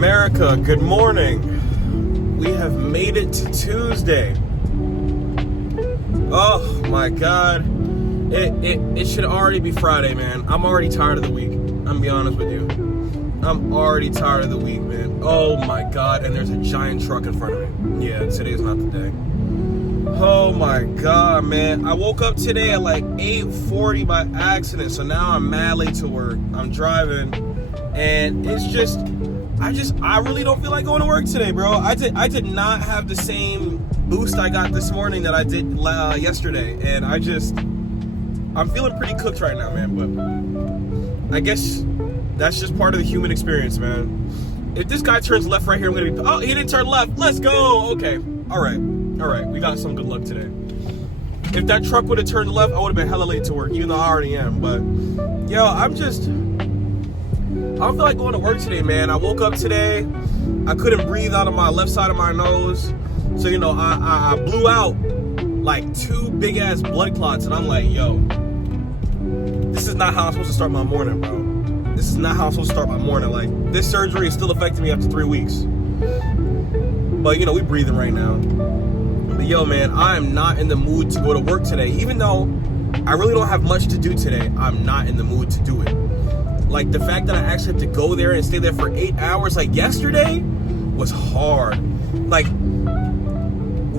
America, good morning. We have made it to Tuesday. Oh my God. It should already be Friday, man. I'm already tired of the week. I'm gonna be honest with you. I'm already tired of the week, man. Oh my God. And there's a giant truck in front of me. Yeah, today's not the day. Oh my God, man. I woke up today at like 8:40 by accident. So now I'm mad late to work. I'm driving. And it's just, I really don't feel like going to work today, bro. I did not have the same boost I got this morning that I did yesterday. And I'm feeling pretty cooked right now, man. But I guess that's just part of the human experience, man. If this guy turns left right here, I'm going to be, oh, he didn't turn left. Let's go. Okay. All right. We got some good luck today. If that truck would have turned left, I would have been hella late to work, even though I already am. But, yo, I don't feel like going to work today, man. I woke up today. I couldn't breathe out of my left side of my nose. So, you know, I blew out like 2 big-ass blood clots. And I'm like, yo, this is not how I'm supposed to start my morning, bro. This is not how I'm supposed to start my morning. Like, this surgery is still affecting me after 3 weeks. But, you know, we breathing right now. But, yo, man, I am not in the mood to go to work today. Even though I really don't have much to do today, I'm not in the mood to do it. Like, the fact that I actually have to go there and stay there for 8 hours, like yesterday, was hard. Like,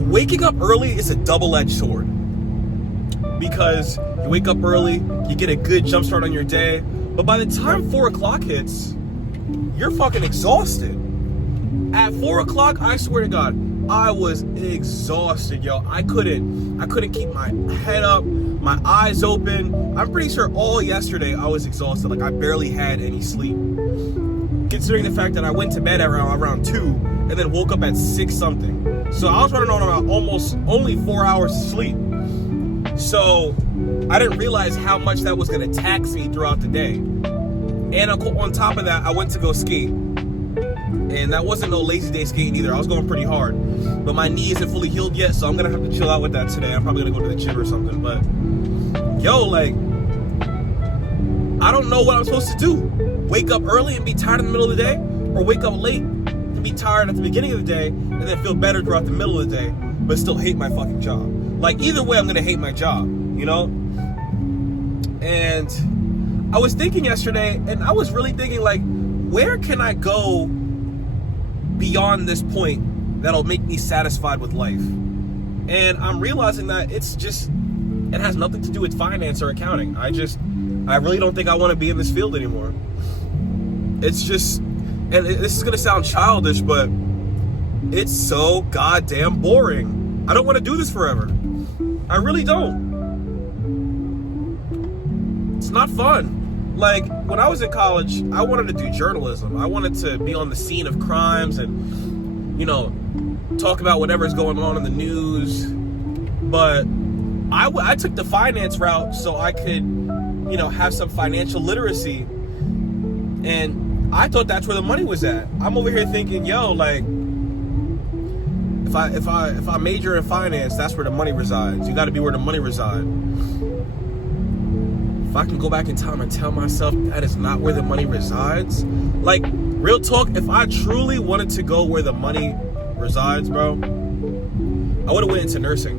waking up early is a double-edged sword. Because you wake up early, you get a good jump start on your day, but by the time 4 o'clock hits, you're fucking exhausted. At 4 o'clock, I swear to God, I was exhausted, yo. I couldn't keep my head up, my eyes open. I'm pretty sure all yesterday I was exhausted. Like, I barely had any sleep. Considering the fact that I went to bed around 2 and then woke up at 6 something. So I was running on about almost only 4 hours of sleep. So I didn't realize how much that was going to tax me throughout the day. And on top of that, I went to go skate. And that wasn't no lazy day skating either. I was going pretty hard. But my knee isn't fully healed yet, so I'm going to have to chill out with that today. I'm probably going to go to the gym or something. But, yo, like, I don't know what I'm supposed to do. Wake up early and be tired in the middle of the day? Or wake up late and be tired at the beginning of the day and then feel better throughout the middle of the day, but still hate my fucking job? Like, either way, I'm going to hate my job, you know? And I was thinking yesterday, and I was really thinking, like, where can I go beyond this point that'll make me satisfied with life? And I'm realizing that it has nothing to do with finance or accounting. I really don't think I want to be in this field anymore. It's just, and this is going to sound childish, but it's so goddamn boring. I don't want to do this forever. I really don't. It's not fun. Like, when I was in college, I wanted to do journalism. I wanted to be on the scene of crimes and, you know, talk about whatever's going on in the news. But I took the finance route so I could, you know, have some financial literacy. And I thought that's where the money was at. I'm over here thinking, yo, like, if I major in finance, that's where the money resides. You got to be where the money resides. If I can go back in time and tell myself that is not where the money resides, like, real talk, if I truly wanted to go where the money resides, bro, I would have went into nursing.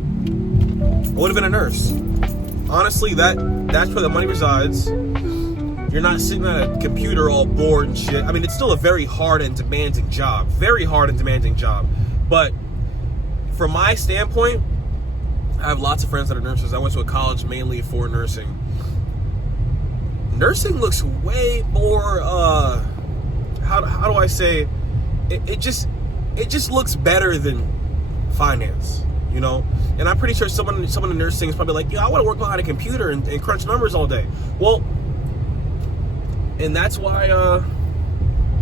I would have been a nurse. Honestly, that's where the money resides. You're not sitting at a computer all bored and shit. I mean, it's still a very hard and demanding job. Very hard and demanding job. But from my standpoint, I have lots of friends that are nurses. I went to a college mainly for nursing. Nursing looks way more, how do I say, it just looks better than finance, you know? And I'm pretty sure someone in nursing is probably like, yeah, I want to work behind a computer and crunch numbers all day. Well, and that's why,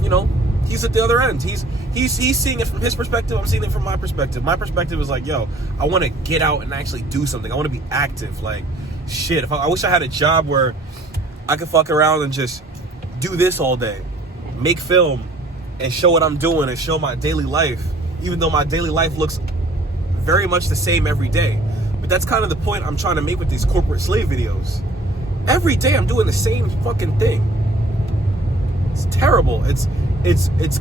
you know, he's at the other end. He's seeing it from his perspective. I'm seeing it from my perspective. My perspective is like, yo, I want to get out and actually do something. I want to be active. Like, shit, I wish I had a job where I could fuck around and just do this all day, make film and show what I'm doing and show my daily life, even though my daily life looks very much the same every day. But that's kind of the point I'm trying to make with these corporate slave videos. Every day I'm doing the same fucking thing. It's terrible. It's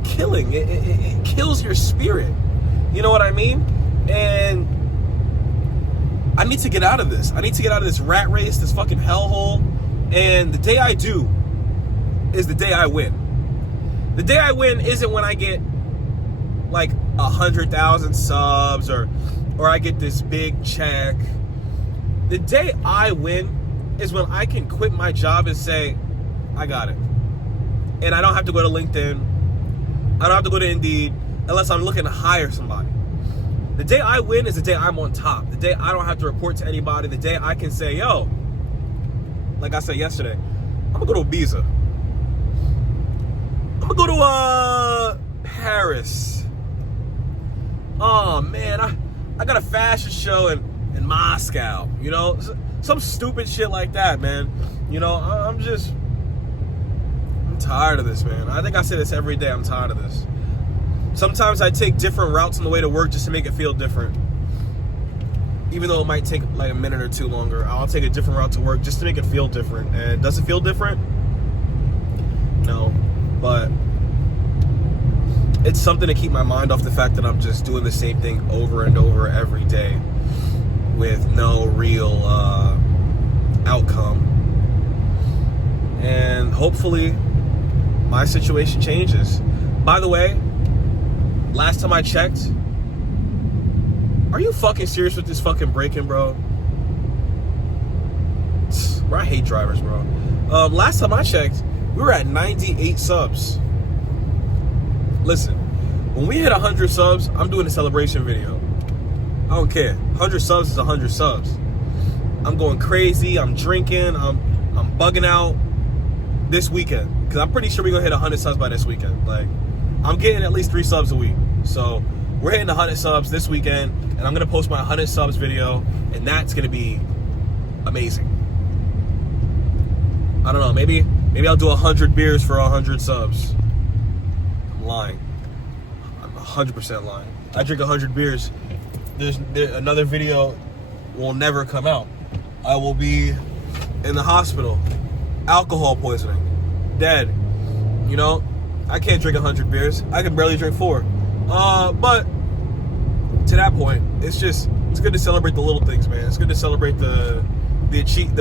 killing. It kills your spirit. You know what I mean? And I need to get out of this. I need to get out of this rat race, this fucking hellhole. And the day I do is the day I win. The day I win isn't when I get like 100,000 subs or I get this big check. The day I win is when I can quit my job and say, I got it. And I don't have to go to LinkedIn. I don't have to go to Indeed unless I'm looking to hire somebody. The day I win is the day I'm on top. The day I don't have to report to anybody. The day I can say, yo, like I said yesterday, I'm gonna go to Ibiza. I'm gonna go to Paris. Oh man, I got a fashion show in Moscow, you know, some stupid shit like that, man. You know, I'm tired of this, man. I think I say this every day. I'm tired of this. Sometimes I take different routes on the way to work just to make it feel different. Even though it might take like a minute or two longer, I'll take a different route to work just to make it feel different. And does it feel different? No, but it's something to keep my mind off the fact that I'm just doing the same thing over and over every day with no real outcome. And hopefully my situation changes. By the way, last time I checked, are you fucking serious with this fucking braking, bro? I hate drivers, bro. Last time I checked, we were at 98 subs. Listen, when we hit 100 subs, I'm doing a celebration video. I don't care. 100 subs is 100 subs. I'm going crazy. I'm drinking. I'm bugging out this weekend. Because I'm pretty sure we're going to hit 100 subs by this weekend. Like, I'm getting at least 3 subs a week. So, we're hitting 100 subs this weekend. And I'm going to post my 100 subs video. And that's going to be amazing. I don't know. Maybe I'll do 100 beers for 100 subs. I'm lying. I'm 100% lying. I drink 100 beers. There's another video will never come out. I will be in the hospital. Alcohol poisoning. Dead. You know, I can't drink 100 beers. I can barely drink 4. But to that point, it's good to celebrate the little things, man. It's good to celebrate the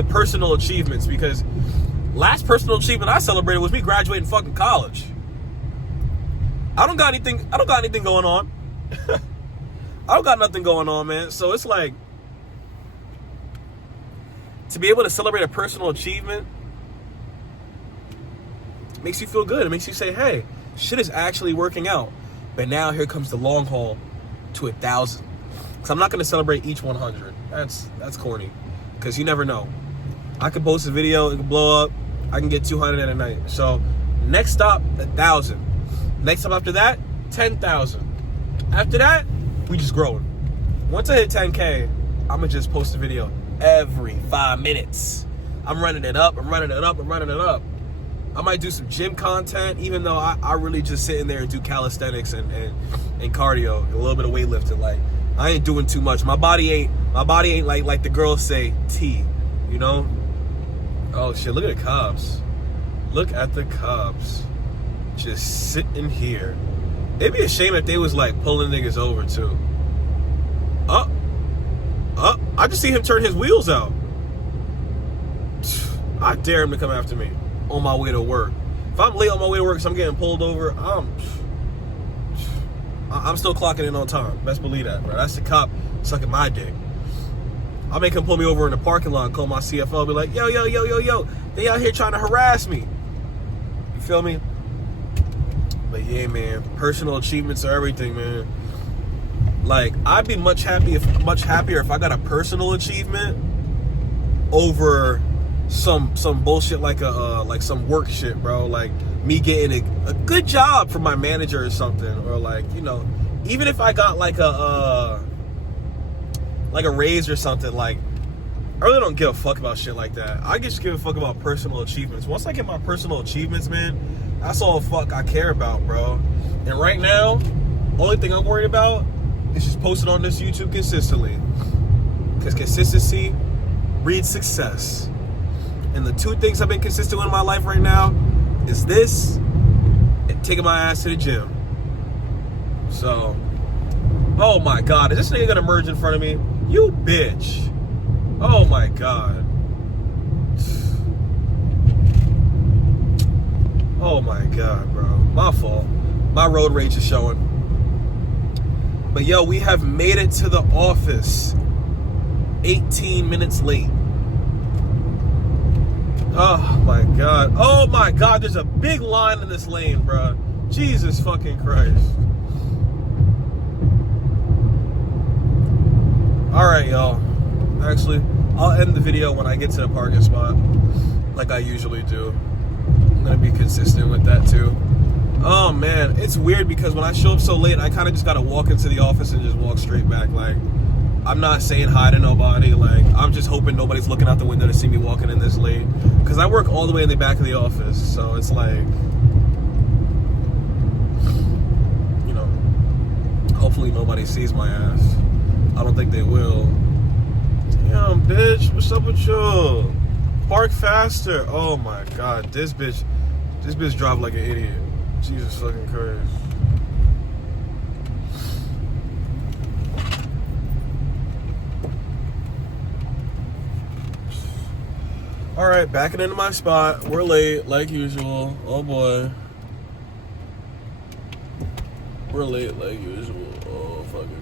personal achievements, because last personal achievement I celebrated was me graduating fucking college. I don't got anything going on. I don't got nothing going on, man. So it's like, to be able to celebrate a personal achievement makes you feel good. It makes you say, hey, shit is actually working out. But now here comes the long haul to 1,000. Because I'm not going to celebrate each 100. That's corny. Because you never know. I could post a video, it could blow up. I can get 200 in a night. So next stop, 1,000. Next stop after that, 10,000. After that, we just growing. Once I hit 10K, I'm going to just post a video every 5 minutes. I'm running it up. I might do some gym content, even though I really just sit in there and do calisthenics and cardio, and a little bit of weightlifting. Like, I ain't doing too much. My body ain't like the girls say, T, you know? Oh shit, look at the Cubs. Look at the Cubs. Just sitting here. It'd be a shame if they was like pulling niggas over too. I just see him turn his wheels out. I dare him to come after me on my way to work. If I'm late on my way to work, so I'm getting pulled over, I'm still clocking in on time. Best believe that, bro. That's the cop sucking my dick. I'll make him pull me over in the parking lot and call my CFO, be like, yo, they out here trying to harass me. You feel me? But yeah, man, personal achievements are everything, man. Like, I'd be much happier if I got a personal achievement over some bullshit like some work shit, bro. Like me getting a good job from my manager or something, or like, you know, even if I got like a raise or something. Like, I really don't give a fuck about shit like that. I just give a fuck about personal achievements. Once I get my personal achievements, man, that's all the fuck I care about, bro. And right now, only thing I'm worried about is just posting on this YouTube consistently, because consistency breeds success. And the two things I've been consistent with in my life right now is this and taking my ass to the gym. So, oh my God, is this nigga gonna merge in front of me? You bitch. Oh my God. Oh my God, bro. My fault. My road rage is showing. But yo, we have made it to the office 18 minutes late. Oh my God. Oh my God, there's a big line in this lane, bro. Jesus fucking Christ. Alright, y'all. Actually, I'll end the video when I get to the parking spot, like I usually do. I'm gonna be consistent with that too. Oh man, it's weird because when I show up so late, I kind of just gotta walk into the office and just walk straight back. Like, I'm not saying hi to nobody. Like, I'm just hoping nobody's looking out the window to see me walking in this late. Because I work all the way in the back of the office, so it's like, you know, hopefully nobody sees my ass. I don't think they will. Damn, bitch, what's up with you? Park faster. Oh my God, this bitch drive like an idiot. Jesus fucking Christ. All right, backing into my spot. We're late, like usual. Oh boy. We're late, like usual. Oh fucking boy.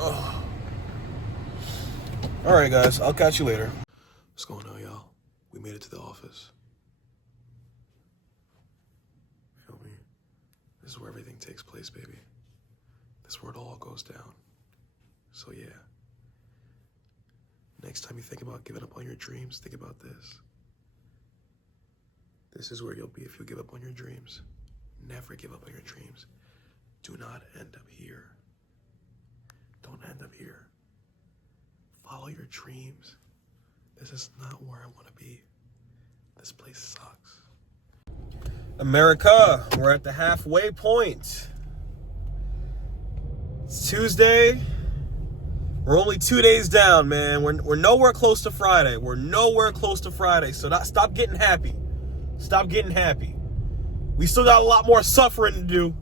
Oh. All right, guys. I'll catch you later. What's going on, y'all? We made it to the office. Feel me? This is where everything takes place, baby. This is where it all goes down. So yeah. Next time you think about giving up on your dreams, think about this. This is where you'll be if you give up on your dreams. Never give up on your dreams. Do not end up here. Don't end up here. Follow your dreams. This is not where I want to be. This place sucks. America, we're at the halfway point. It's Tuesday. We're only 2 days down, man. We're nowhere close to Friday. We're nowhere close to Friday. So stop getting happy. Stop getting happy. We still got a lot more suffering to do.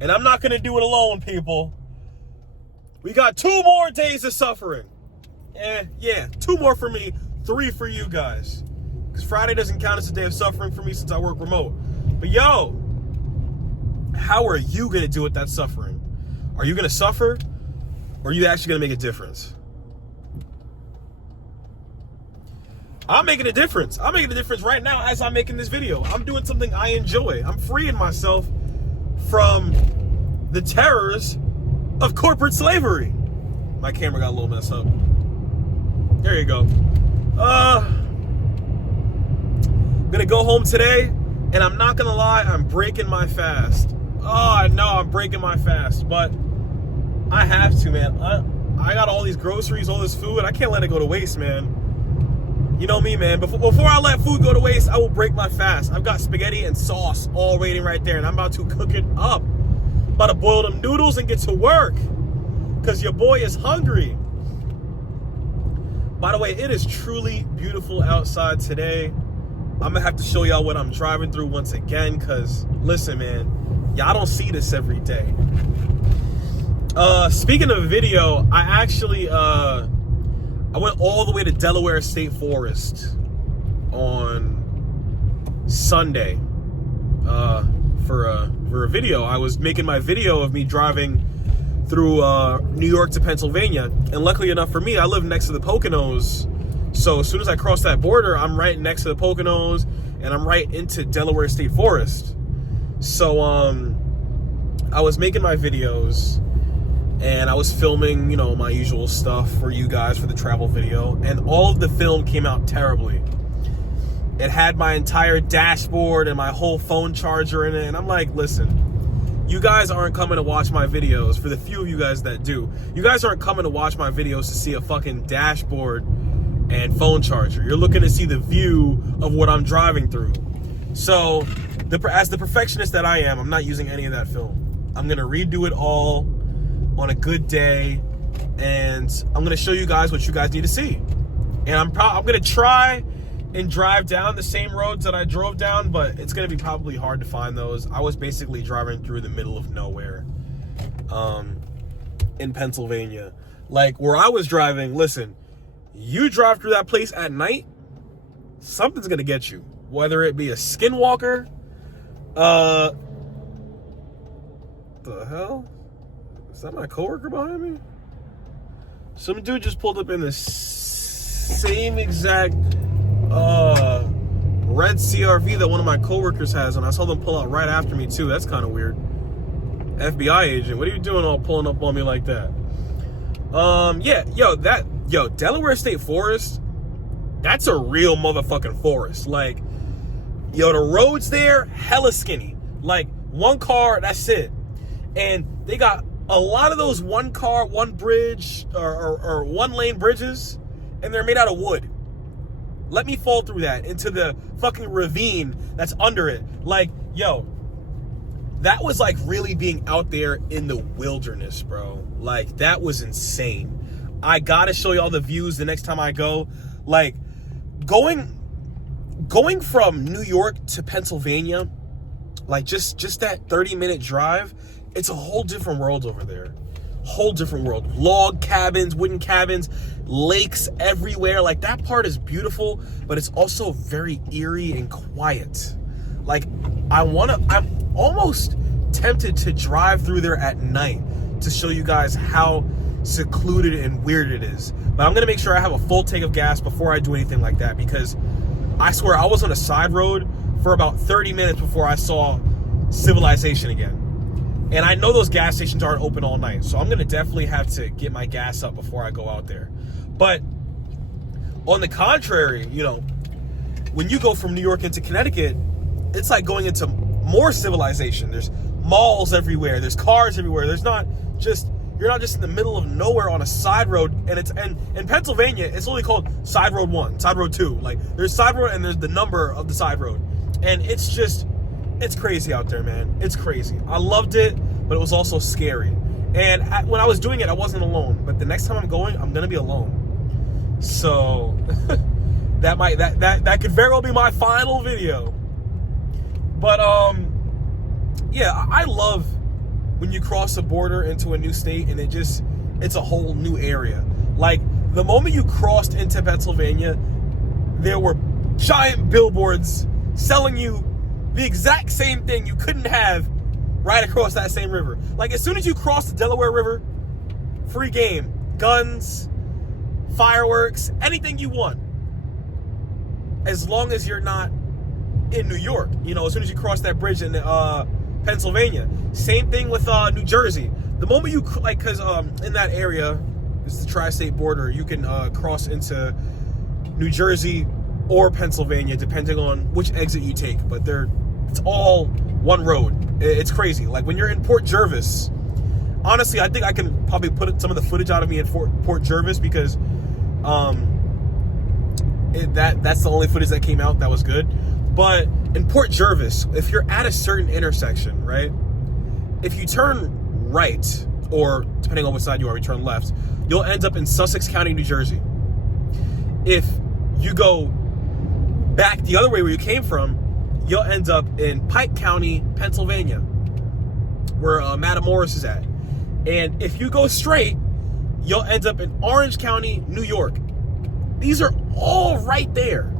And I'm not going to do it alone, people. We got 2 more days of suffering. Yeah, 2 more for me, 3 for you guys. Because Friday doesn't count as a day of suffering for me since I work remote. But yo, how are you going to deal with that suffering? Are you going to suffer? Or are you actually going to make a difference? I'm making a difference. I'm making a difference right now as I'm making this video. I'm doing something I enjoy. I'm freeing myself from the terrors of corporate slavery. My camera got a little messed up. There you go. I'm gonna go home today, and I'm not gonna lie, I'm breaking my fast. Oh, I know I'm breaking my fast, but I have to, man. I got all these groceries, all this food. I can't let it go to waste, man. You know me, man. Before I let food go to waste, I will break my fast. I've got spaghetti and sauce all waiting right there, and I'm about to cook it up. About to boil them noodles and get to work, because your boy is hungry. By the way, it is truly beautiful outside today. I'm gonna have to show y'all what I'm driving through once again, because listen, man, y'all don't see this every day. Speaking of video, I actually I went all the way to Delaware State Forest on Sunday for a video. I was making my video of me driving through New York to Pennsylvania, and luckily enough for me, I live next to the Poconos. So as soon as I cross that border, I'm right next to the Poconos, and I'm right into Delaware State Forest. So I was making my videos, and I was filming, you know, my usual stuff for you guys for the travel video, and all of the film came out terribly. It had my entire dashboard and my whole phone charger in it, and I'm like, listen, you guys aren't coming to watch my videos. For the few of you guys that do, you guys aren't coming to watch my videos to see a fucking dashboard and phone charger. You're looking to see the view of what I'm driving through. So, as the perfectionist that I am, I'm not using any of that film. I'm gonna redo it all on a good day, and I'm gonna show you guys what you guys need to see. And I'm gonna try and drive down the same roads that I drove down, but it's going to be probably hard to find those. I was basically driving through the middle of nowhere in Pennsylvania. Like, where I was driving, listen, you drive through that place at night, something's going to get you. Whether it be a skinwalker, the hell? Is that my coworker behind me? Some dude just pulled up in the same exact red CRV that one of my coworkers has, and I saw them pull out right after me too. That's kind of weird. FBI agent, what are you doing all pulling up on me like that? Delaware State Forest, that's a real motherfucking forest. Like, yo, the roads there, hella skinny. Like, one car, that's it. And they got a lot of those one car, one bridge, or one lane bridges, and they're made out of wood. Let me fall through that into the fucking ravine that's under it. Like, yo, that was like really being out there in the wilderness, bro. Like, that was insane. I gotta show you all the views the next time I go. Like, going from New York to Pennsylvania, like just that 30-minute drive, it's a whole different world over there. Whole different world. Log cabins, wooden cabins, lakes everywhere. Like, that part is beautiful, but it's also very eerie and quiet. Like, I'm almost tempted to drive through there at night to show you guys how secluded and weird it is. But I'm gonna make sure I have a full tank of gas before I do anything like that, because I swear I was on a side road for about 30 minutes before I saw civilization again. And I know those gas stations aren't open all night, so I'm gonna definitely have to get my gas up before I go out there. But on the contrary, you know, when you go from New York into Connecticut, it's like going into more civilization. There's malls everywhere, there's cars everywhere. You're not just in the middle of nowhere on a side road. And in Pennsylvania, it's only called side road 1, side road 2. Like, there's side road and there's the number of the side road. And it's crazy out there, man. It's crazy. I loved it, but it was also scary. And when I was doing it, I wasn't alone. But the next time I'm going, I'm gonna be alone. So that could very well be my final video. But yeah, I love when you cross a border into a new state and it's a whole new area. Like, the moment you crossed into Pennsylvania, there were giant billboards selling you the exact same thing you couldn't have right across that same river. Like, as soon as you cross the Delaware River, free game. Guns, fireworks, anything you want. As long as you're not in New York. You know, as soon as you cross that bridge in Pennsylvania. Same thing with New Jersey. The moment you, like, because in that area, it's the tri-state border, you can cross into New Jersey or Pennsylvania, depending on which exit you take. But it's all one road. It's crazy. Like, when you're in Port Jervis, honestly, I think I can probably put some of the footage out of me in Port Jervis, because that's the only footage that came out that was good. But in Port Jervis, if you're at a certain intersection, right, if you turn right, or depending on which side you are, you turn left, you'll end up in Sussex County, New Jersey. If you go back the other way where you came from, you'll end up in Pike County, Pennsylvania, where Matamoros is at. And if you go straight, you'll end up in Orange County, New York. These are all right there.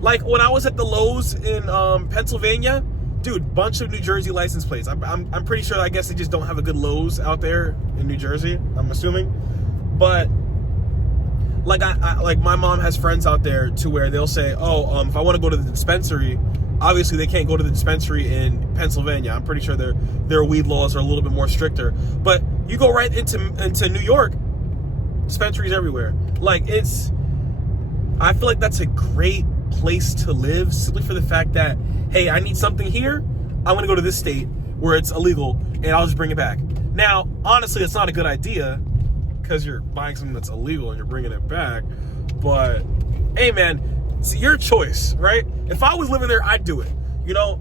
Like, when I was at the Lowe's in Pennsylvania, dude, bunch of New Jersey license plates. I'm pretty sure, I guess they just don't have a good Lowe's out there in New Jersey, I'm assuming. But like, I like, my mom has friends out there to where they'll say, oh, if I want to go to the dispensary, obviously they can't go to the dispensary in Pennsylvania. I'm pretty sure their weed laws are a little bit more stricter. But you go right into New York, dispensaries everywhere. Like, I feel like that's a great place to live, simply for the fact that, hey, I need something here, I'm gonna go to this state where it's illegal, and I'll just bring it back. Now, honestly, it's not a good idea, because you're buying something that's illegal and you're bringing it back. But hey, man, it's your choice, right? If I was living there, I'd do it. You know,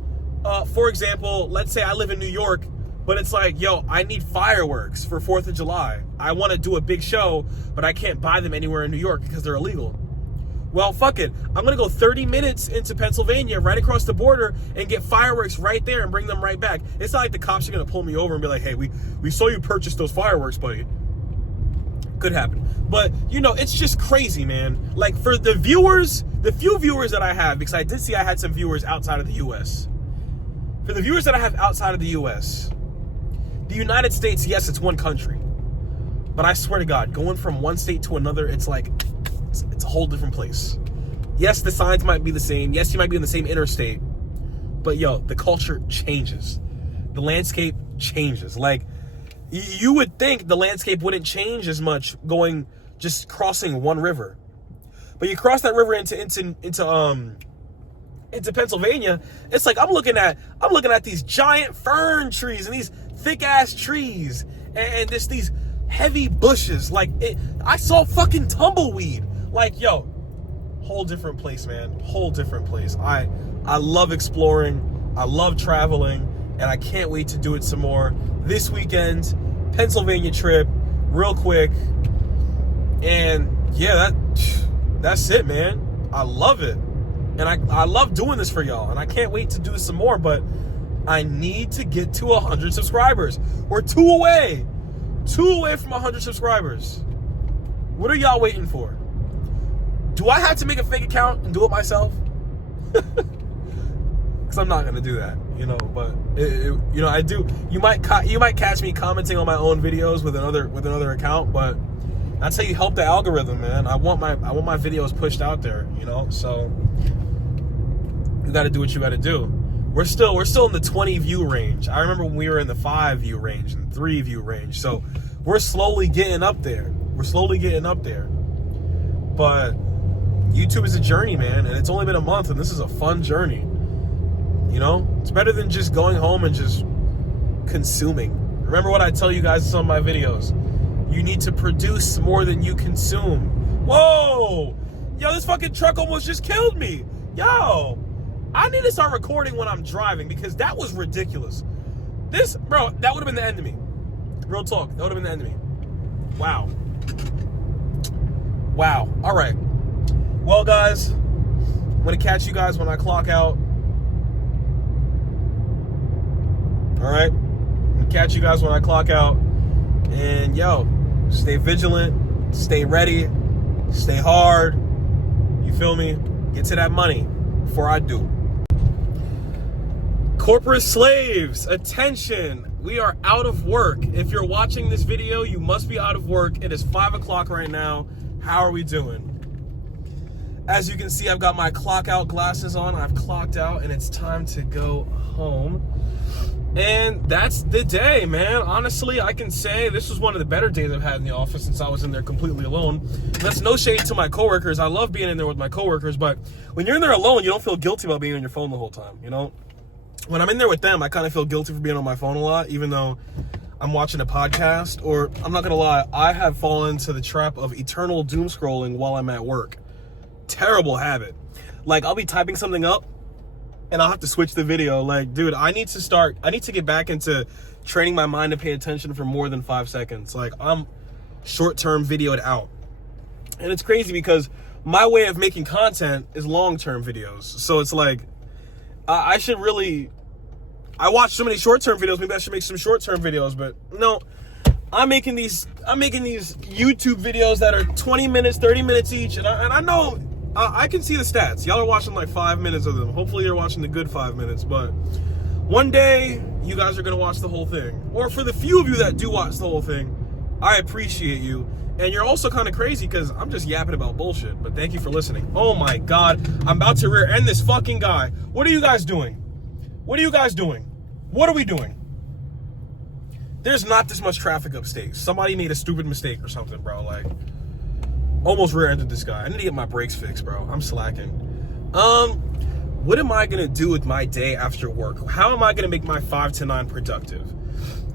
for example, let's say I live in New York, but it's like, yo, I need fireworks for 4th of July. I want to do a big show, but I can't buy them anywhere in New York because they're illegal. Well, fuck it. I'm going to go 30 minutes into Pennsylvania, right across the border, and get fireworks right there and bring them right back. It's not like the cops are going to pull me over and be like, hey, we saw you purchase those fireworks, buddy. Could happen. But, you know, it's just crazy, man. Like, for the viewers, the few viewers that I have, because I did see I had some viewers outside of the U.S. For the viewers that I have outside of the U.S., the United States, yes, it's one country. But I swear to God, going from one state to another, it's like, it's a whole different place. Yes, the signs might be the same. Yes, you might be in the same interstate. But, yo, the culture changes. The landscape changes. Like, you would think the landscape wouldn't change as much just crossing one river. But you cross that river into Pennsylvania, it's like I'm looking at these giant fern trees and these thick ass trees and these heavy bushes. Like, I saw fucking tumbleweed. Like, yo, whole different place, man. Whole different place. I love exploring. I love traveling, and I can't wait to do it some more. This weekend, Pennsylvania trip, real quick. And yeah, that's it, man. I love it. And I love doing this for y'all, and I can't wait to do some more, but I need to get to 100 subscribers. We're two away from 100 subscribers. What are y'all waiting for? Do I have to make a fake account and do it myself? Because I'm not gonna do that, you know. But you know, I do. You might catch me commenting on my own videos with another account, but that's how you help the algorithm, man. I want my videos pushed out there, you know. So you got to do what you got to do. We're still in the 20 view range. I remember when we were in the 5 view range and 3 view range. So we're slowly getting up there. But YouTube is a journey, man, and it's only been a month, and this is a fun journey. You know, it's better than just going home and just consuming. Remember what I tell you guys in some of my videos. You need to produce more than you consume. Whoa! Yo, this fucking truck almost just killed me. Yo, I need to start recording when I'm driving because that was ridiculous. Bro, that would have been the end of me. Real talk, that would have been the end of me. Wow. All right. Well, guys, I'm going to catch you guys when I clock out. All right? I'm going to catch you guys when I clock out. And, yo, stay vigilant, stay ready, stay hard. You feel me? Get to that money before I do. Corporate slaves, attention. We are out of work. If you're watching this video, you must be out of work. It is 5 o'clock right now. How are we doing? As you can see, I've got my clock out glasses on. I've clocked out and it's time to go home. And that's the day, man. Honestly, I can say this was one of the better days I've had in the office since I was in there completely alone. That's no shade to my coworkers. I love being in there with my coworkers, but when you're in there alone, you don't feel guilty about being on your phone the whole time, you know? When I'm in there with them, I kind of feel guilty for being on my phone a lot, even though I'm watching a podcast, or I'm not gonna lie, I have fallen to the trap of eternal doom scrolling while I'm at work. Terrible habit. Like, I'll be typing something up and I'll have to switch the video. Like, dude, I need to get back into training my mind to pay attention for more than 5 seconds. Like, I'm short-term videoed out. And it's crazy because my way of making content is long-term videos. So it's like, I watch so many short-term videos, maybe I should make some short-term videos, but no, I'm making these YouTube videos that are 20 minutes, 30 minutes each, and I know, I can see the stats. Y'all are watching like 5 minutes of them. Hopefully you're watching the good 5 minutes, but one day you guys are gonna watch the whole thing. Or for the few of you that do watch the whole thing, I appreciate you. And you're also kind of crazy because I'm just yapping about bullshit, but thank you for listening. Oh my God, I'm about to rear end this fucking guy. What are you guys doing? What are you guys doing? What are we doing? There's not this much traffic upstate. Somebody made a stupid mistake or something, bro. Like, almost rear-ended this guy. I need to get my brakes fixed, bro. I'm slacking. What am I gonna do with my day after work? How am I gonna make my 5 to 9 productive?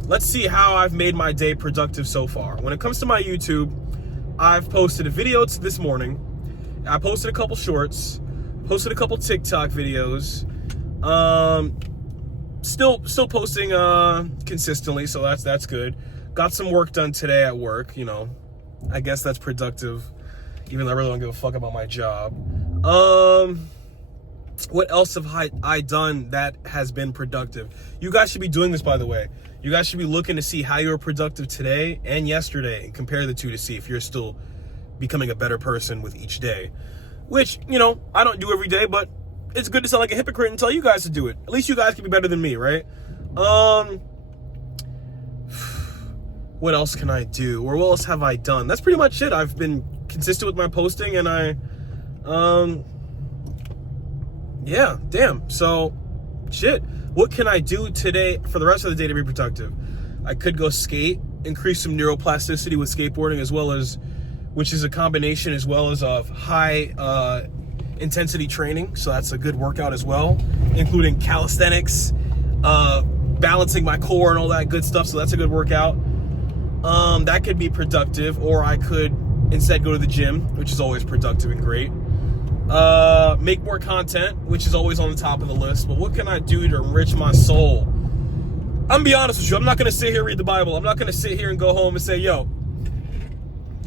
Let's see how I've made my day productive so far. When it comes to my YouTube, I've posted a video this morning. I posted a couple shorts, posted a couple TikTok videos. Still posting consistently, so that's good. Got some work done today at work, you know. I guess that's productive. even though I really don't give a fuck about my job. What else have I done that has been productive? You guys should be doing this, by the way. You guys should be looking to see how you were productive today and yesterday and compare the two to see if you're still becoming a better person with each day. Which, you know, I don't do every day, but it's good to sound like a hypocrite and tell you guys to do it. At least you guys can be better than me, right? What else can I do? Or what else have I done? That's pretty much it. I've been consistent with my posting, and yeah, damn. So, shit. What can I do today for the rest of the day to be productive? I could go skate, increase some neuroplasticity with skateboarding, as well as, which is a combination as well as of high intensity training. So that's a good workout as well, including calisthenics, balancing my core and all that good stuff. So that's a good workout. That could be productive, or I could instead go to the gym, which is always productive and great. Make more content, which is always on the top of the list. But what can I do to enrich my soul? I'm gonna be honest with you. I'm not gonna sit here and read the Bible. I'm not gonna sit here and go home and say, yo,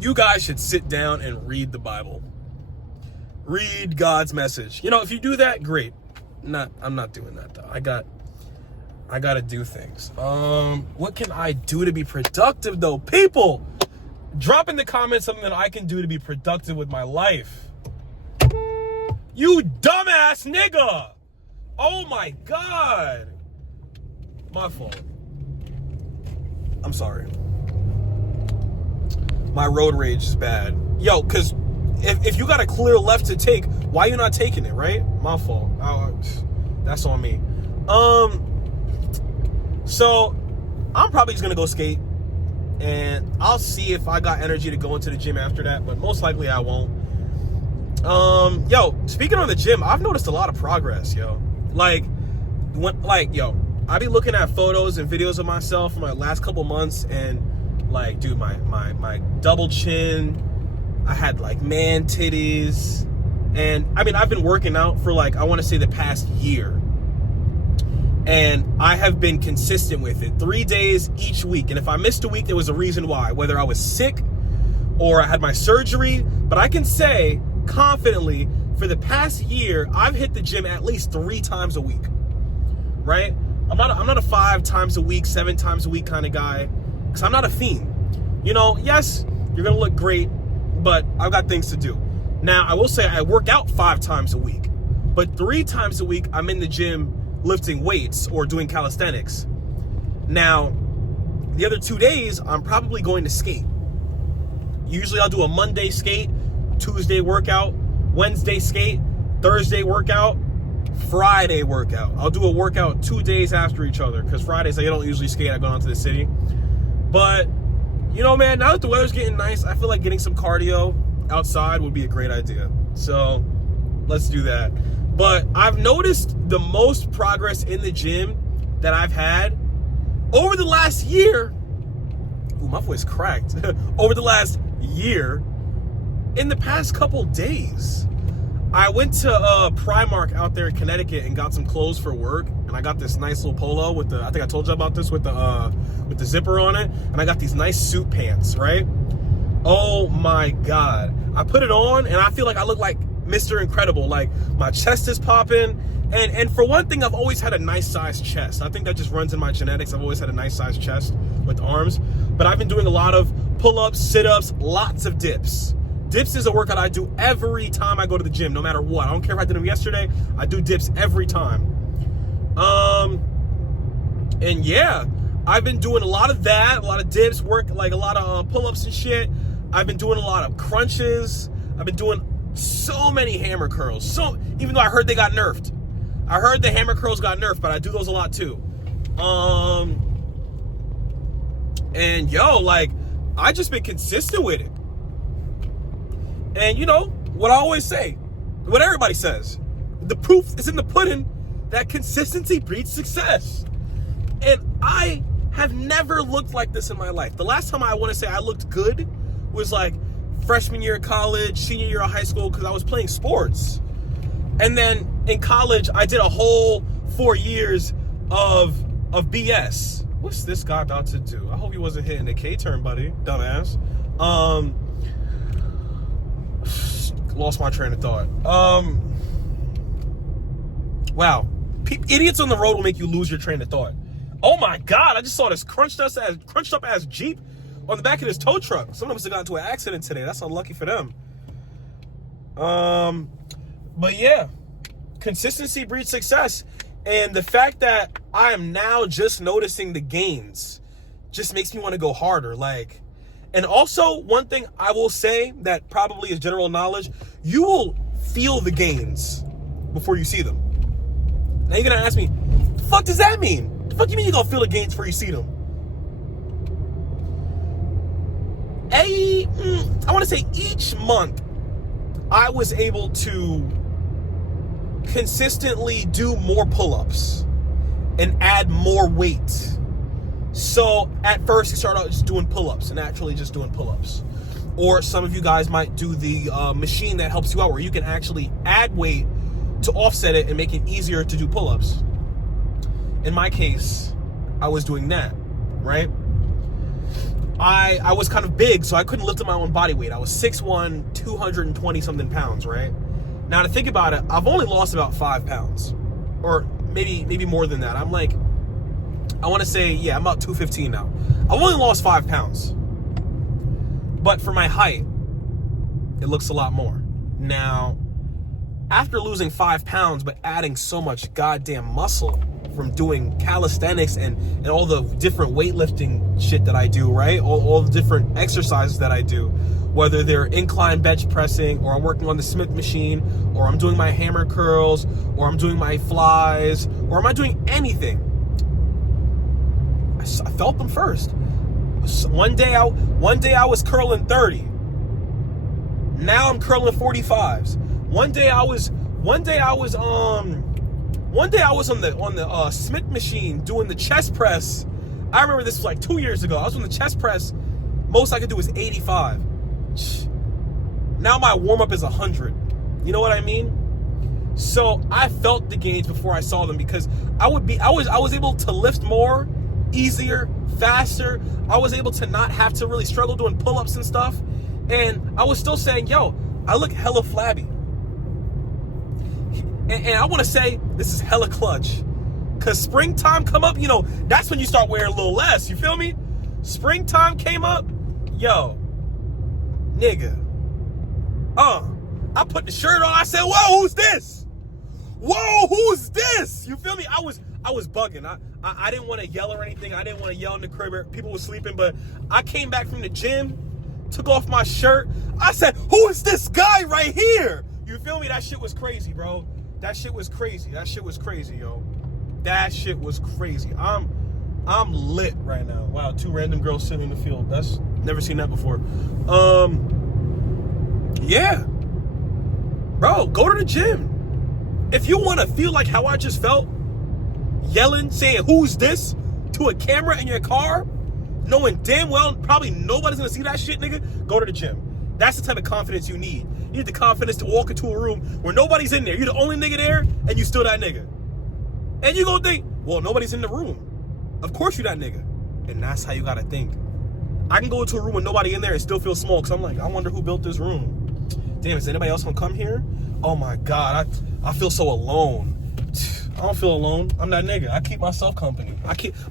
you guys should sit down and read the Bible. Read God's message. You know, if you do that, great. I'm not doing that though. I gotta do things. What can I do to be productive though? People, drop in the comments something that I can do to be productive with my life. You dumbass nigga! Oh my God! My fault. I'm sorry. My road rage is bad. Yo, cause if you got a clear left to take, why you not taking it, right? My fault. That's on me. So I'm probably just gonna go skate, and I'll see if I got energy to go into the gym after that, but most likely I won't. Yo, speaking on the gym, I've noticed a lot of progress, yo. I be looking at photos and videos of myself from my last couple months, and like, dude, my double chin, I had like man titties, and I mean, I've been working out for like, I want to say the past year, and I have been consistent with it 3 days each week. And if I missed a week, there was a reason why, whether I was sick or I had my surgery. But I can say confidently, for the past year, I've hit the gym at least 3 times a week, right? I'm not a 5 times a week, 7 times a week kind of guy, because I'm not a fiend. You know, yes, you're gonna look great, but I've got things to do. Now, I will say I work out 5 times a week, but 3 times a week I'm in the gym lifting weights or doing calisthenics. Now, the other 2 days I'm probably going to skate. Usually I'll do a Monday skate, Tuesday workout, Wednesday skate, Thursday workout, Friday workout. I'll do a workout 2 days after each other, because Fridays I don't usually skate. I go down to the city. But, you know, man, now that the weather's getting nice, I feel like getting some cardio outside would be a great idea. So let's do that. But I've noticed the most progress in the gym that I've had over the last year. Ooh, my voice cracked. Over the last year, in the past couple days. I went to Primark out there in Connecticut and got some clothes for work, and I got this nice little polo with the, I think I told you about this, with the zipper on it, and I got these nice suit pants, right? Oh my God. I put it on and I feel like I look like Mr. Incredible. Like, my chest is popping, and for one thing, I've always had a nice sized chest. I think that just runs in my genetics. I've always had a nice sized chest with arms, but I've been doing a lot of pull-ups, sit-ups, lots of dips. Dips is a workout I do every time I go to the gym, no matter what. I don't care if I did them yesterday. I do dips every time. And yeah, I've been doing a lot of that, a lot of dips, work, like a lot of pull-ups and shit. I've been doing a lot of crunches. I've been doing so many hammer curls. So, even though I heard they got nerfed. I heard the hammer curls got nerfed, but I do those a lot too. And yo, like, I just been consistent with it. And you know, what I always say, what everybody says, the proof is in the pudding that consistency breeds success. And I have never looked like this in my life. The last time I want to say I looked good was like freshman year of college, senior year of high school, because I was playing sports. And then in college, I did a whole 4 years of BS. What's this guy about to do? I hope he wasn't hitting the K-turn, buddy. Dumbass. Lost my train of thought. Wow. Idiots on the road will make you lose your train of thought. Oh my God, I just saw this crunched up ass Jeep on the back of this tow truck. Someone must have gotten into an accident today. That's unlucky for them. But yeah, consistency breeds success. And the fact that I am now just noticing the gains just makes me want to go harder. Like, and also one thing I will say that probably is general knowledge, you will feel the gains before you see them. Now you're gonna ask me, the fuck does that mean? The fuck you mean you're gonna feel the gains before you see them? I want to say each month I was able to consistently do more pull-ups and add more weight. So at first you start out just doing pull-ups and actually just doing pull-ups. Or some of you guys might do the machine that helps you out where you can actually add weight to offset it and make it easier to do pull-ups. In my case, I was doing that, right? I was kind of big, so I couldn't lift up my own body weight. I was 6'1", 220 something pounds, right? Now to think about it, I've only lost about 5 pounds, or maybe more than that. I'm like, I want to say, yeah, I'm about 215 now. I've only lost 5 pounds, but for my height, it looks a lot more. Now, after losing 5 pounds, but adding so much goddamn muscle from doing calisthenics and all the different weightlifting shit that I do, right? All the different exercises that I do, whether they're incline bench pressing, or I'm working on the Smith machine, or I'm doing my hammer curls, or I'm doing my flies, or am I doing anything? I felt them first. One day I was curling 30. Now I'm curling 45s. One day I was on the Smith machine doing the chest press. I remember this was like 2 years ago. I was on the chest press. Most I could do was 85. Now my warm up is 100. You know what I mean? So I felt the gains before I saw them, because I was able to lift more, easier, faster. I was able to not have to really struggle doing pull-ups and stuff. And I was still saying, yo, I look hella flabby. And I want to say this is hella clutch, because springtime come up, that's when you start wearing a little less. You feel me? Springtime came up, yo, nigga. I put the shirt on. I said, whoa, who's this? Whoa, who's this? You feel me? I was bugging. I didn't want to yell or anything. I didn't want to yell in the crib. People were sleeping, but I came back from the gym, took off my shirt. I said, who is this guy right here? You feel me? That shit was crazy, bro. That shit was crazy. That shit was crazy, yo. That shit was crazy. I'm lit right now. Wow, 2 random girls sitting in the field. That's never seen that before. Yeah. Bro, go to the gym. If you want to feel like how I just felt, yelling, saying, who's this, to a camera in your car, knowing damn well probably nobody's going to see that shit, nigga, go to the gym. That's the type of confidence you need. You need the confidence to walk into a room where nobody's in there. You're the only nigga there, and you still that nigga. And you gonna think, well, nobody's in the room. Of course you that nigga. And that's how you gotta think. I can go into a room with nobody in there and still feel small, because I'm like, I wonder who built this room. Damn, is anybody else gonna come here? Oh my God, I feel so alone. I don't feel alone. I'm that nigga. I keep myself company.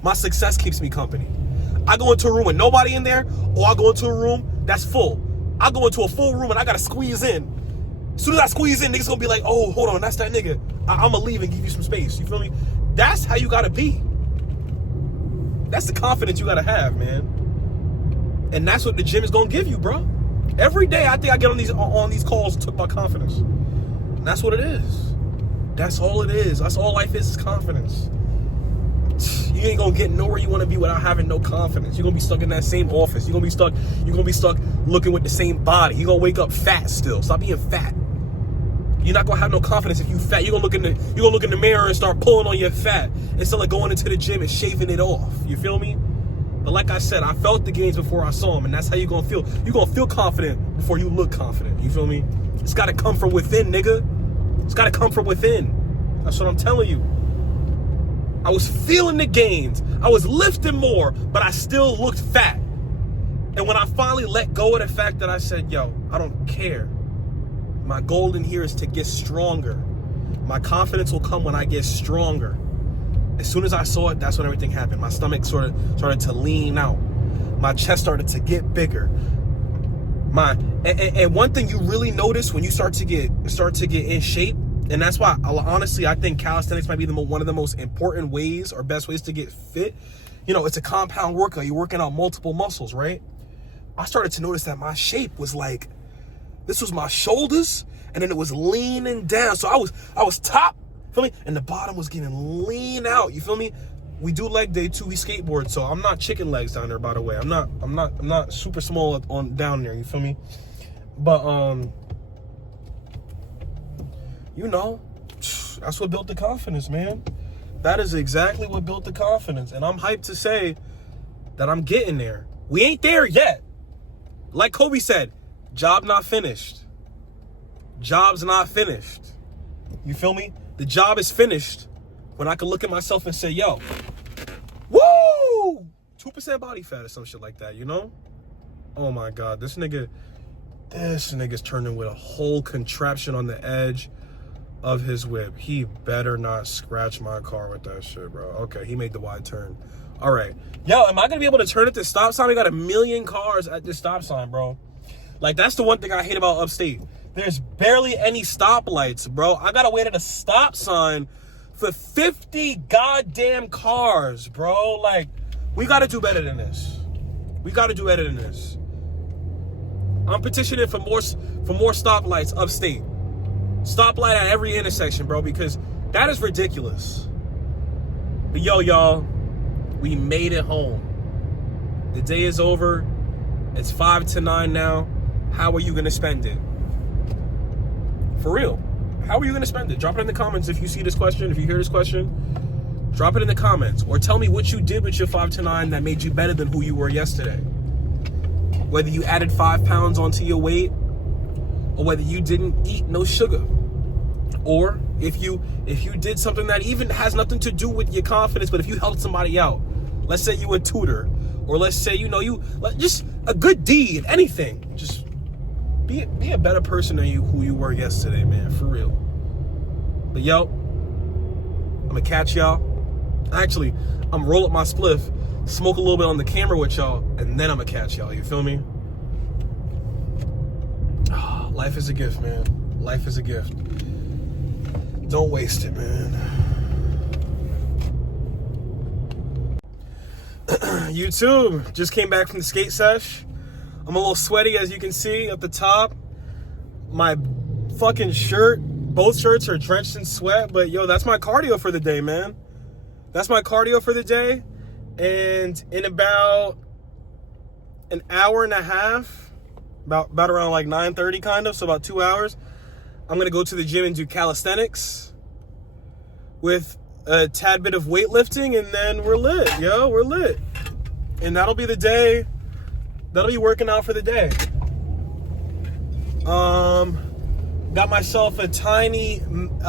My success keeps me company. I go into a room with nobody in there, or I go into a room that's full. I go into a full room and I gotta squeeze in. As soon as I squeeze in, niggas gonna be like, oh, hold on, that's that nigga. I'ma leave and give you some space. You feel me? That's how you gotta be. That's the confidence you gotta have, man. And that's what the gym is gonna give you, bro. Every day I think I get on these calls took my confidence. And that's what it is. That's all it is. That's all life is confidence. You ain't gonna get nowhere you wanna be without having no confidence. You're gonna be stuck in that same office. You're gonna be stuck looking with the same body. You're gonna wake up fat still. Stop being fat. You're not gonna have no confidence if you fat. You're gonna look in the mirror and start pulling on your fat instead of going into the gym and shaving it off. You feel me? But like I said, I felt the gains before I saw them, and that's how you're gonna feel. You're gonna feel confident before you look confident. You feel me? It's gotta come from within, nigga. It's gotta come from within. That's what I'm telling you. I was feeling the gains. I was lifting more, but I still looked fat. And when I finally let go of the fact that I said, yo, I don't care. My goal in here is to get stronger. My confidence will come when I get stronger. As soon as I saw it, that's when everything happened. My stomach started to lean out. My chest started to get bigger. And one thing you really notice when you start to get in shape, and that's why honestly I think calisthenics might be one of the most important ways or best ways to get fit. You know, it's a compound workout. You're working out multiple muscles, right? I started to notice that my shape was like, this was my shoulders, and then it was leaning down. So I was top, feel me? And the bottom was getting lean out. You feel me? We do leg day too. We skateboard, so I'm not chicken legs down there. By the way, I'm not super small on down there. You feel me? But you know, that's what built the confidence, man. That is exactly what built the confidence, and I'm hyped to say that I'm getting there. We ain't there yet. Like Kobe said, job not finished. Job's not finished. You feel me? The job is finished when I can look at myself and say, yo, woo! 2% body fat or some shit like that, you know? Oh my God, this nigga's turning with a whole contraption on the edge of his whip. He better not scratch my car with that shit, bro. Okay, he made the wide turn. All right. Yo, am I going to be able to turn at this stop sign? We got a million cars at this stop sign, bro. Like, that's the one thing I hate about upstate. There's barely any stoplights, bro. I got to wait at a stop sign for 50 goddamn cars, bro. Like, we got to do better than this. We got to do better than this. I'm petitioning for more stoplights upstate. Stoplight at every intersection, bro, because that is ridiculous. But yo, y'all, we made it home. The day is over. It's 5 to 9 now. How are you going to spend it? For real. How are you going to spend it? Drop it in the comments if you see this question, if you hear this question. Drop it in the comments. Or tell me what you did with your 5 to 9 that made you better than who you were yesterday. Whether you added 5 pounds onto your weight, or whether you didn't eat no sugar, or if you did something that even has nothing to do with your confidence, but if you helped somebody out, let's say you were a tutor, or let's say just a good deed, anything, just be a better person than who you were yesterday, man, for real. But yo, I'm gonna catch y'all. Actually, I'm gonna roll up my spliff, smoke a little bit on the camera with y'all, and then I'm gonna catch y'all. You feel me? Life is a gift, man. Life is a gift. Don't waste it, man. YouTube, just came back from the skate sesh. I'm a little sweaty, as you can see at the top. My fucking shirt, both shirts are drenched in sweat, but yo, that's my cardio for the day, man. That's my cardio for the day. And in about an hour and a half, about around like 9:30 kind of, so about 2 hours, I'm gonna go to the gym and do calisthenics with a tad bit of weightlifting, and then we're lit, yo, we're lit. And that'll be the day, that'll be working out for the day. Got myself I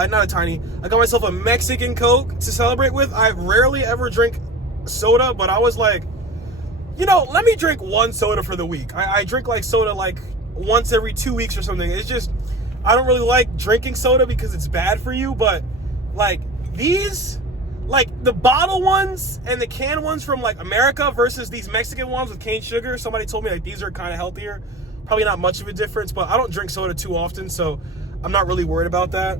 got myself a Mexican Coke to celebrate with. I rarely ever drink soda, but I was like, let me drink one soda for the week. I drink like soda like once every 2 weeks or something. It's just, I don't really like drinking soda because it's bad for you, but like these, like the bottle ones and the can ones from like America versus these Mexican ones with cane sugar, somebody told me like these are kind of healthier. Probably not much of a difference, but I don't drink soda too often, so I'm not really worried about that.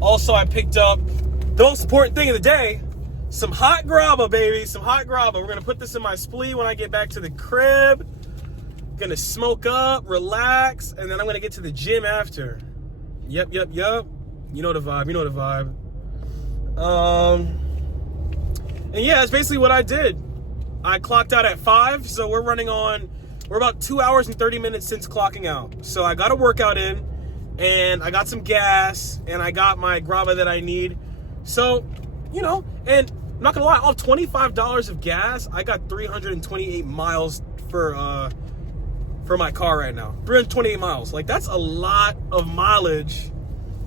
Also, I picked up the most important thing of the day, some hot grabba, baby, some hot grabba. We're gonna put this in my splee when I get back to the crib. Gonna smoke up, relax, and then I'm gonna get to the gym after. Yep. You know the vibe, and yeah, that's basically what I did. I clocked out at 5, so we're about 2 hours and 30 minutes since clocking out. So I got a workout in, and I got some gas, and I got my grabba that I need. So, and I'm not gonna lie, off $25 of gas, I got 328 miles for my car right now. 328 miles. Like, that's a lot of mileage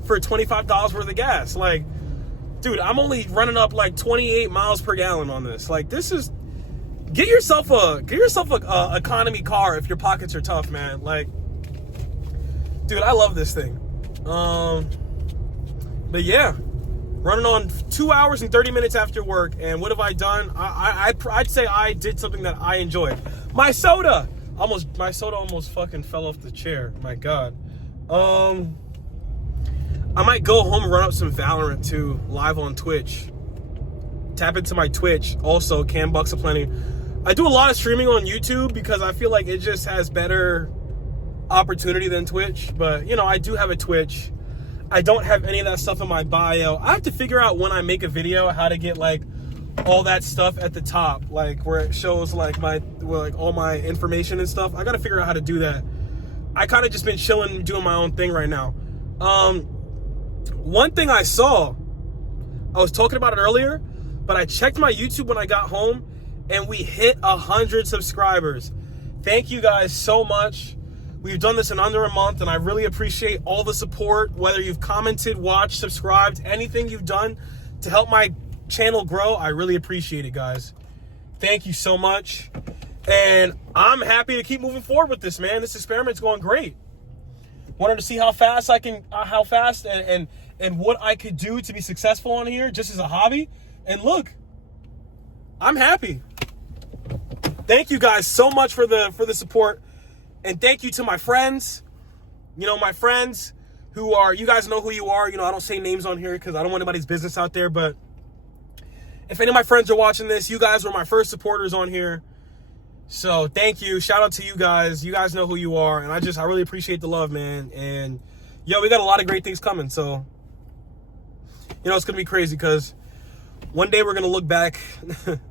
for $25 worth of gas. Like, dude, I'm only running up like 28 miles per gallon on this. Like, this is, get yourself a economy car if your pockets are tough, man. Like, Dude, I love this thing. But yeah, running on 2 hours and 30 minutes after work. And what have I done? I'd say I did something that I enjoyed. My soda almost fucking fell off the chair. My God. I might go home and run up some Valorant too, live on Twitch. Tap into my Twitch. Also, Cam Bucks Aplenty. I do a lot of streaming on YouTube because I feel like it just has better opportunity than Twitch. But, you know, I do have a Twitch. I don't have any of that stuff in my bio. I have to figure out when I make a video how to get, like, all that stuff at the top. Like, where it shows, like, all my information and stuff. I got to figure out how to do that. I kind of just been chilling, doing my own thing right now. One thing I saw, I was talking about it earlier, but I checked my YouTube when I got home, and we hit 100 subscribers. Thank you guys so much. We've done this in under a month, and I really appreciate all the support, whether you've commented, watched, subscribed, anything you've done to help my channel grow. I really appreciate it, guys. Thank you so much. And I'm happy to keep moving forward with this, man. This experiment's going great. Wanted to see how fast and what I could do to be successful on here just as a hobby. And look, I'm happy. Thank you guys so much for the support. And thank you to my friends. You know, my friends who are, you guys know who you are. You know, I don't say names on here because I don't want anybody's business out there. But if any of my friends are watching this, you guys were my first supporters on here. So thank you. Shout out to you guys. You guys know who you are. And I really appreciate the love, man. And yo, we got a lot of great things coming. So, you know, it's going to be crazy because one day we're going to look back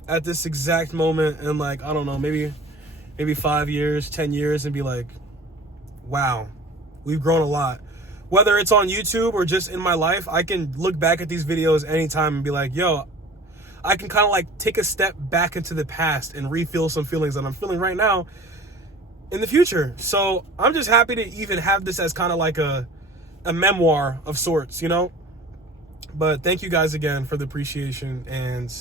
at this exact moment and, like, I don't know, maybe 5 years, 10 years and be like, wow, we've grown a lot. Whether it's on YouTube or just in my life, I can look back at these videos anytime and be like, yo, I can kind of like take a step back into the past and re-feel some feelings that I'm feeling right now in the future. So I'm just happy to even have this as kind of like a memoir of sorts, you know? But thank you guys again for the appreciation, and